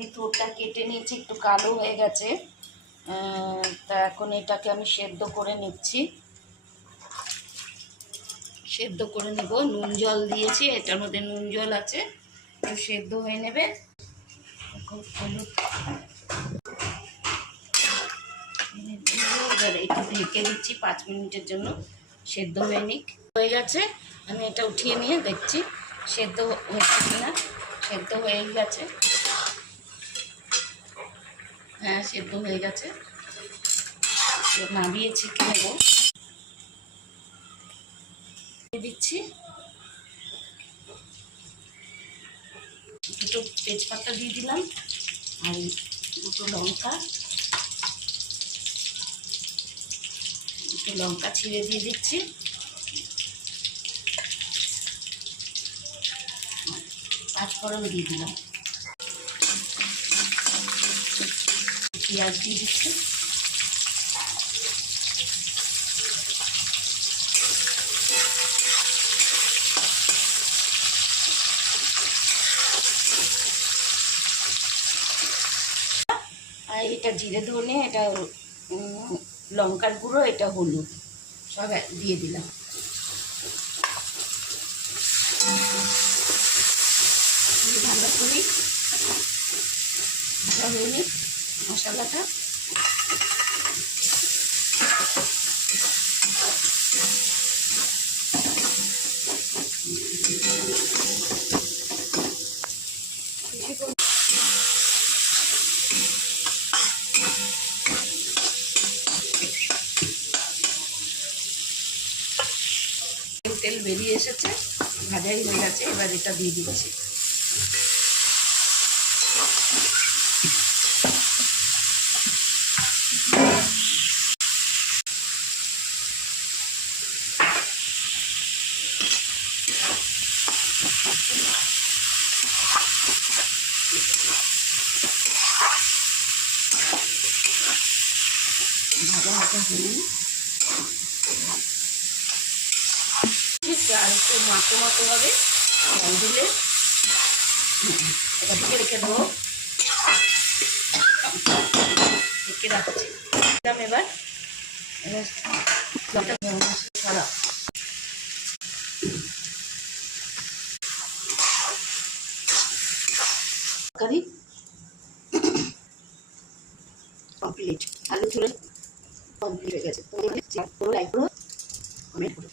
আমি তোরটা কেটে নিয়েছি, একটু কালো হয়ে গেছে। তা এখন এটাকে আমি সেদ্ধ করে নিচ্ছি, সেদ্ধ করে নেব। নুন জল দিয়েছি, এটার মধ্যে নুন জল আছে, একটু সেদ্ধ হয়ে নেবে। এবার একটু ঢেকে দিচ্ছি 5 মিনিটের জন্য, সেদ্ধ হয়ে নিক। হয়ে গেছে, আমি এটা উঠিয়ে নিয়ে দেখছি সেদ্ধ হচ্ছে কিনা। সেদ্ধ হয়ে গেছে, হ্যাঁ সেদ্ধ হয়ে গেছে। নামিয়ে ছেঁকে নেব, দিচ্ছি দুটো তেজপাতা দিয়ে দিলাম, আর দুটো লঙ্কা ছিঁড়ে দিয়ে দিচ্ছি। পাঁচফোড়ন দিয়ে দিলাম, পেঁয়াজ দিয়ে দিচ্ছি। আর এটা জিরে ধনে, এটা লঙ্কার গুঁড়ো, এটা হলুদ সব দিয়ে দিলাম। ভালো করে ভাজা হয়ে নিই মশলাটা। তেল বেরিয়ে এসেছে, ভাজাই হয়ে গেছে। এবার এটা দিয়ে দিচ্ছি। ভাজা ভাজা হয়ে আর একটু মাখো মাখো হবে জল দিলে। এটা ঢেকে রেখে দেবো, ঢেকে রাখছি। এবার সারা তরকারি কমপ্লিট, আলু ঝোল কমপ্লিট হয়ে গেছে। লাইক করো, কমেন্ট করো।